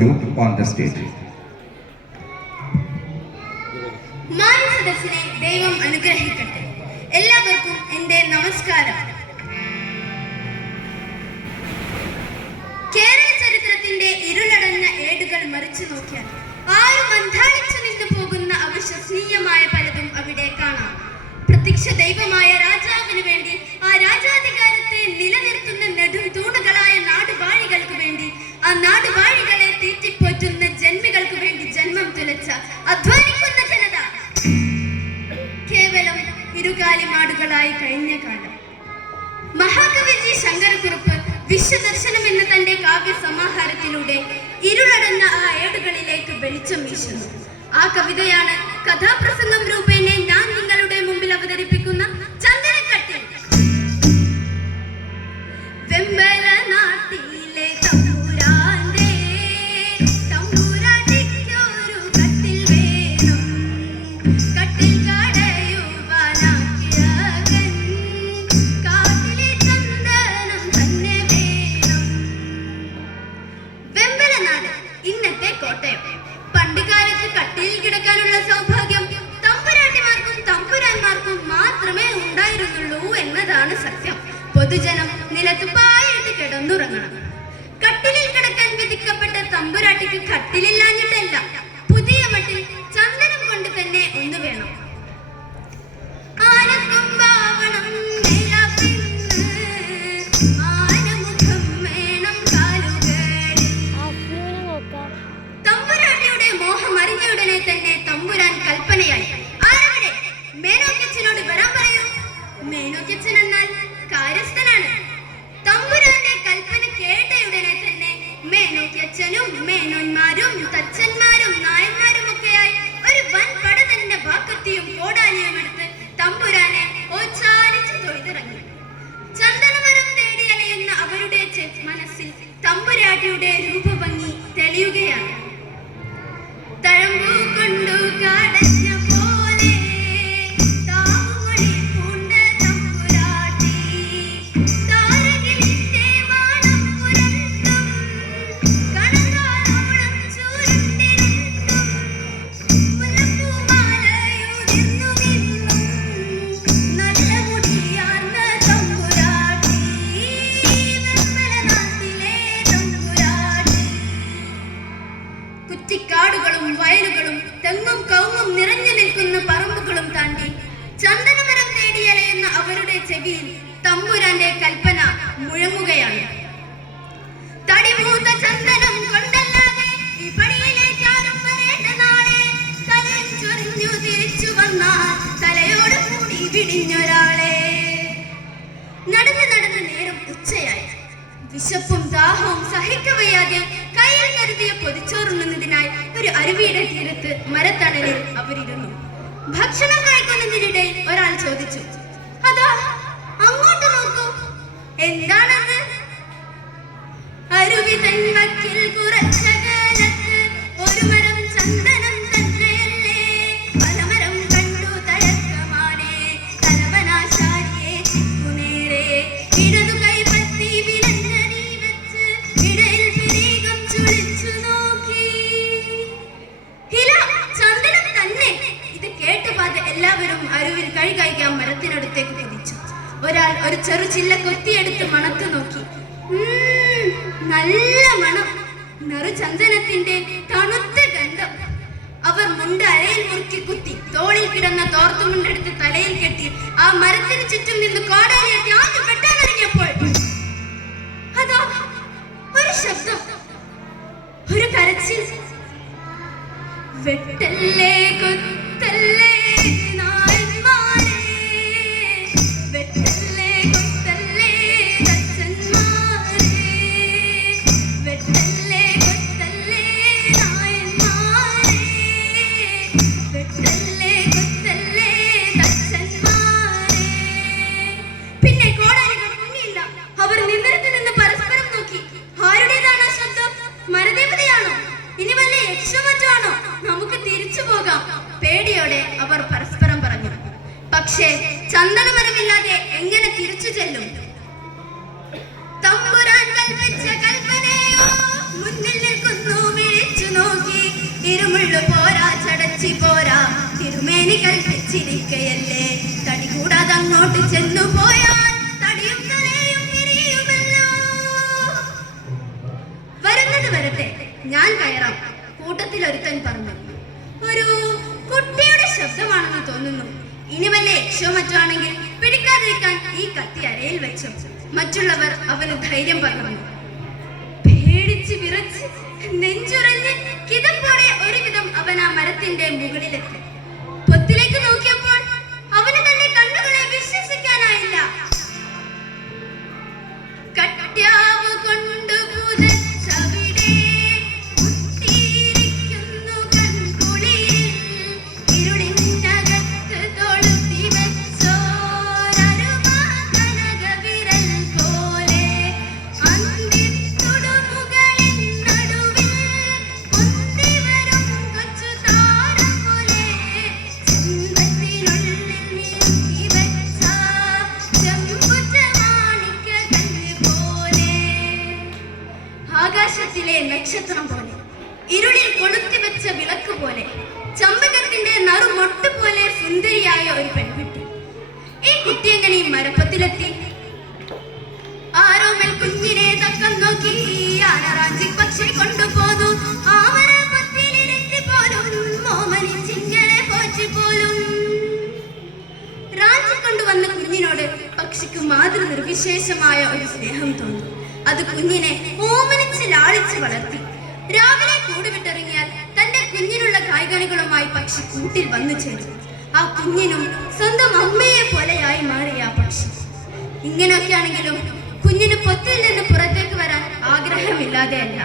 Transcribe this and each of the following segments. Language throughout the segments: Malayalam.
to on the stage. മാനസദസ്സിനെ ദൈവം അനുഗ്രഹിക്കട്ടെ. എല്ലാവർക്കും എന്റെ നമസ്കാരം. കേരള ചരിത്രത്തിന്റെ ഇരുളടഞ്ഞ ഏടുകൾ മറിച്ചു നോക്കിയാൽ ആരും അന്ധാളിച്ചു നിന്നു പോകുന്ന അവിശ്വസനീയമായ പലതും അവിടെ കാണാം. പ്രത്യക്ഷ ദൈവമായ രാജാവിന് വേണ്ടി ആ രാജാധികാരത്തെ നിലനിർത്തുന്ന നെടും തൂണുകളായ നാടുവാഴികൾക്ക് വേണ്ടി ആ നാടുവാഴികളെ ഇരുകാലിമാടുകളായി കഴിഞ്ഞ കാലം. മഹാകവിജി ശങ്കരക്കുറുപ്പ് വിശ്വദർശനം എന്ന തന്റെ കാവ്യ സമാഹാരത്തിലൂടെ ഇരുളടഞ്ഞ ആ ഏടുകളിലേക്ക് വെളിച്ചം വീശുന്നു. ആ കവിതയാണ് കഥാപ്രസംഗം രൂപേണ ഞാൻ നിങ്ങളുടെ മുമ്പിൽ അവതരിപ്പിക്കുന്ന കിടന്നുറങ്ങണം. കട്ടിലിൽ കിടക്കാൻ വിധിക്കപ്പെട്ട തമ്പുരാട്ടിക്ക് കട്ടിലില്ലാഞ്ഞിട്ടല്ല പുതിയ മട്ടിൽ ചന്ദനം കൊണ്ട് തന്നെ ഒന്ന് വേണം. തമ്പുരാട്ടിയുടെ മോഹം അറിഞ്ഞയുടനെ തന്നെ തമ്പുരാൻ കൽപ്പനയായി. ആരവിടെ മേനോക്കച്ചനോട് വരാൻ പറയൂ. മേനോക്കച്ചൻ മേനോക്കച്ചനും മേനോന്മാരും തച്ചന്മാരും നായന്മാരും ഒക്കെയായി ഒരു വൻ പട തന്റെ വാക്കത്തിയും കോടാലിയും എടുത്ത് തമ്പുരാനെ ഓച്ചാരിച്ച് തൊഴുതിറങ്ങി. ചന്ദനമരം തേടി അലയുന്ന അവരുടെ മനസ്സിൽ തമ്പുരാട്ടിയുടെ രൂപഭംഗി തമ്പുരാന്റെ കൽപ്പന മുഴങ്ങുകയാണ്. തടിമൂത്ത ചന്ദനം കൊണ്ടല്ലാതെ നടന്ന് നടന്ന് നേരം ഉച്ചയായി. വിശപ്പും ദാഹവും സഹിക്കവയ്യാതെ കയ്യിൽ കരുതിയ പൊതിച്ചോറുണ്ണുന്നതിനായി ഒരു അരുവിയുടെ തീരത്ത് മരത്തണലിൽ അവരിരുന്നു. ഭക്ഷണം കഴിക്കുന്നതിനിടെ ഒരാൾ ചോദിച്ചു അതാ എന്താണെന്ന് അരുവി തൻവക്കിൽ ചന്ദനത്തിന്റെ തണുത്ത ഗന്ധം. അവർ മുണ്ട് അരയിൽ മുറുക്കി കുത്തി തോളിൽ കിടന്ന തോർത്തുമുണ്ടെടുത്ത് തലയിൽ കെട്ടി ആ മരത്തിന് ചുറ്റും നിന്ന് കോടാലിയെത്തി ആദ്യം വെട്ടാനിറങ്ങിയപ്പോൾ അതാ ഒരു ശബ്ദം. ഒരു കരച്ചിൽ. വെട്ടല്ലേ നോക്കാം പേടിയോടെ അവർ പരസ്പരം പറഞ്ഞു പക്ഷേ ചന്ദനമരമില്ലാതെ എങ്ങനെ തിരിച്ചു ചെല്ലും? തമ്പുരാൻ കൽപ്പിച്ച കൽപ്പനയോ മുന്നിൽ നിൽക്കുന്നു വിളിച്ചു നോക്കി. ഇരുമുള്ളു പോരാ ചടച്ചി പോരാ. തിരുമേനി കൽപ്പിച്ചിരിക്കയല്ലേ. തടി കൂടാതെ അങ്ങോട്ട് ചെന്നു പോയാൽ തടിയും തലയും വരുന്നത് വരട്ടെ ഞാൻ കയറാം കൂട്ടത്തിൽ ഒരുത്തൻ പറഞ്ഞു. ഒരു കുട്ടിയുടെ ശബ്ദമാണെന്ന് തോന്നുന്നു. ഇനി വല്ല യക്ഷോ മറ്റോ ആണെങ്കിൽ പിടിക്കാതിരിക്കാൻ ഈ കത്തി അരയിൽ വെച്ചു. മറ്റുള്ളവർ അവന് ധൈര്യം പകർന്നു. പേടിച്ച് വിറച്ച് നെഞ്ചുറഞ്ഞ് കിതപ്പോടെ ഒരുവിധം അവൻ ആ മരത്തിന്റെ മുകളിലെത്തി. ആകാശത്തിലെ നക്ഷത്രം പോലെ ഇരുളിൽ കൊളുത്തി വെച്ച വിളക്ക് പോലെ ചമ്പകത്തിന്റെ നറുമൊട്ട് പോലെ സുന്ദരിയായ ഒരു പെൺകുട്ടി. ഈ കുട്ടി എങ്ങനെ ഈ മരപ്പത്തിലെത്തി? ആരോമൽ കുഞ്ഞിനെ തക്കം നോക്കി ആനറാഞ്ചി പക്ഷി കൊണ്ടുപോകും കൊണ്ടുവന്ന കുഞ്ഞിനോട് പക്ഷിക്ക് മാതൃ നിർവിശേഷമായ ഒരു സ്നേഹം തോന്നി. അത് കുഞ്ഞിനെ ഓമനിച്ച് ലാളിച്ച് വളർത്തി. രാവിലെ കൂടുവിട്ടിറങ്ങിയാൽ തന്റെ കുഞ്ഞിനുള്ള കായ്കണികളുമായി പക്ഷി കൂട്ടിൽ വന്നു ചേർന്നു ആ കുഞ്ഞിനും സ്വന്തം അമ്മയെ പോലെയായി മാറിയ ആ പക്ഷി. ഇങ്ങനെയൊക്കെയാണെങ്കിലും കുഞ്ഞിന് പൊത്തിൽ നിന്ന് പുറത്തേക്ക് വരാൻ ആഗ്രഹമില്ലാതെയല്ല.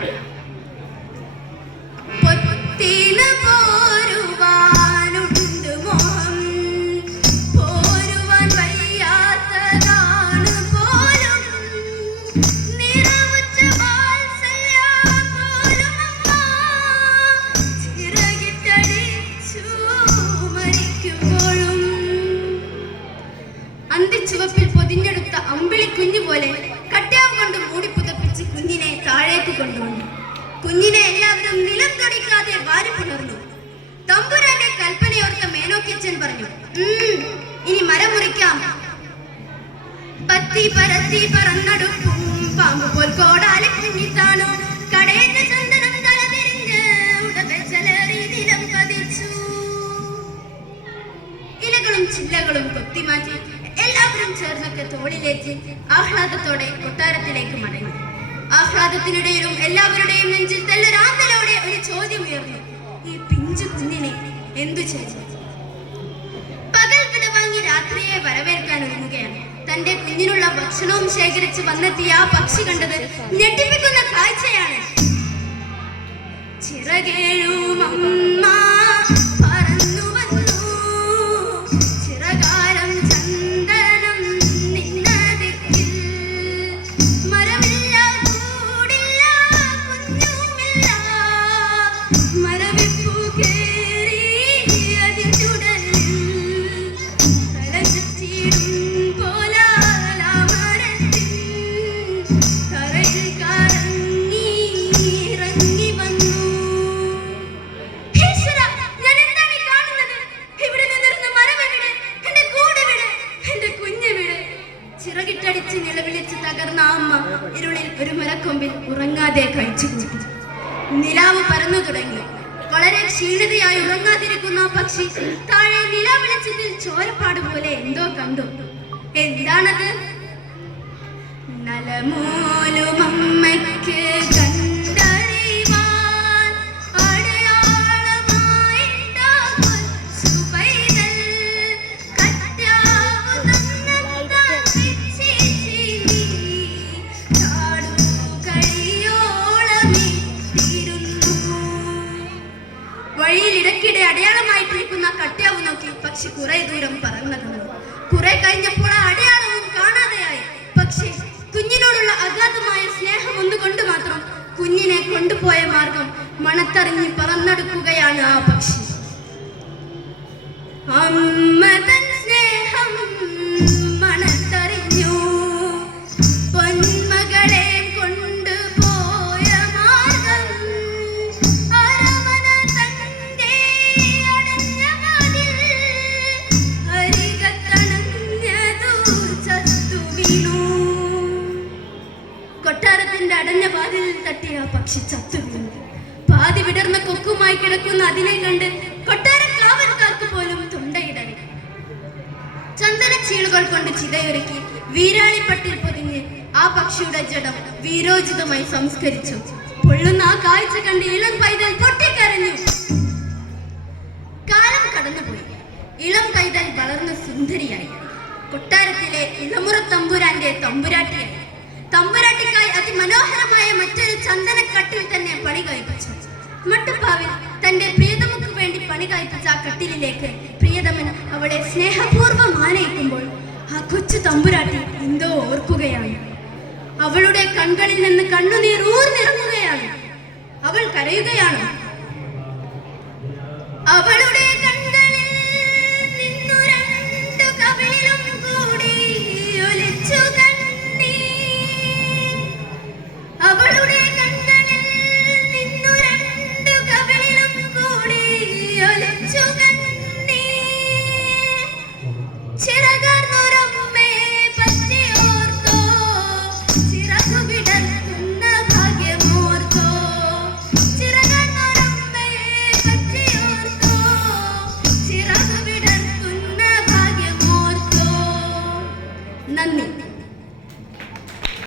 അന്തിച്ചുവപ്പിൽ പൊതിഞ്ഞെടുത്ത അമ്പിളി കുഞ്ഞു പോലെ കട്ടയാവ് കൊണ്ട് മൂടി പുതപ്പിച്ച് കുഞ്ഞിനെ താഴേക്ക് കൊണ്ടുവന്നു. കുഞ്ഞിനെ എല്ലാവരും നിലം തൊടിക്കാതെ വാരി പുണർന്നു. തമ്പുരാന്റെ കൽപ്പനയോർത്ത മേനോക്കിച്ചൻ പറഞ്ഞു "ഉം, ഇനി മരം മുറിക്കാം പത്തി പരത്തി പറന്നടുക്കും പാമ്പ് പോൽ കോടാലി കുഞ്ഞിത്താണോ. കടയേറ്റ ചന്ദനം തലതിരിഞ്ഞ് ഇലകളും ചില്ലകളും കൊത്തിമാറ്റി ചേർന്നൊക്കെ തോളിലേക്ക് ആഹ്ലാദത്തോടെ കൊട്ടാരത്തിലേക്ക് മടങ്ങി. ആഹ്ലാദത്തിനിടയിലും എല്ലാവരുടെയും നെഞ്ചിൽ തെല്ലൊരാന്തലോടെ ഒരു ചോദ്യം ഉയർന്നു. ഈ പിഞ്ചു കുഞ്ഞിനെ എന്തു ചെയ്തു പകൽ വിടവാങ്ങി രാത്രിയെ വരവേൽക്കാൻ ഒരുങ്ങുകയാണ്. തന്റെ കുഞ്ഞിനുള്ള ഭക്ഷണവും ശേഖരിച്ച് വന്നെത്തിയ ആ പക്ഷി കണ്ടത് ഞെട്ടിപ്പിക്കുന്ന കാഴ്ചയാണ്. ചിറകേഴും പിച്ചിച്ചിരി. എന്താണത് കഴിയോളമിട്ടിരുന്നു. വഴിയിൽ ഇടയ്ക്കിടെ അടയാളമായിട്ടിരിക്കുന്ന കട്ടയാവ് നോക്കി പക്ഷി കുറെ ദൂരം പറന്നകന്നു കുറെ കഴിഞ്ഞപ്പോൾ അടയാളവും കാണാതെയായി. പക്ഷേ കുഞ്ഞിനോടുള്ള അഗാധമായ സ്നേഹം ഒന്നുകൊണ്ട് മാത്രം കുഞ്ഞിനെ കൊണ്ടുപോയ മാർഗം മണത്തറിഞ്ഞ് പറന്നെടുക്കുകയാണ് ആ പക്ഷി. അമ്മതൻ സ്നേഹം പക്ഷി ചത്തു പാതി വിടർന്ന കൊക്കുമായി കിടക്കുന്ന അതിനെ കണ്ട് കൊട്ടാര കാവൽക്കാർക്ക് പോലും തൊണ്ടയിടറി ചന്ദന ചീളുകൾ കൊണ്ട് ചിതയൊരുക്കി വീരാളിപ്പട്ടിൽ പൊതിഞ്ഞ് ആ പക്ഷിയുടെ ജഡം വീരോചിതമായി സംസ്കരിച്ചു. പൊള്ളുന്ന ആ കാഴ്ച കണ്ട് ഇളം പൈതൽ പൊട്ടിക്കരഞ്ഞു. കാലം കടന്നുപോയി. ഇളം പൈതൽ വളർന്ന സുന്ദരിയായി. കൊട്ടാരത്തിലെ ഇളമുറ തമ്പുരാന്റെ തമ്പുരാട്ടിയായി. തമ്പുരാട്ടിക്കായി അതിമനോഹരമായ മറ്റൊരു ചന്ദനക്കട്ടിൽ തന്നെ പണി കഴിപ്പിച്ചു. മട്ടുപ്പാവിൽ തന്റെ പ്രിയതമക്ക് വേണ്ടി പണി കഴിപ്പിച്ച ആ കട്ടിലിലേക്ക് പ്രിയതമൻ അവളെ സ്നേഹപൂർവം ആനയിക്കുമ്പോൾ ആ കൊച്ചു തമ്പുരാട്ടി എന്തോ ഓർക്കുകയാണ്. അവളുടെ കൺകളിൽ നിന്ന് കണ്ണുനീർ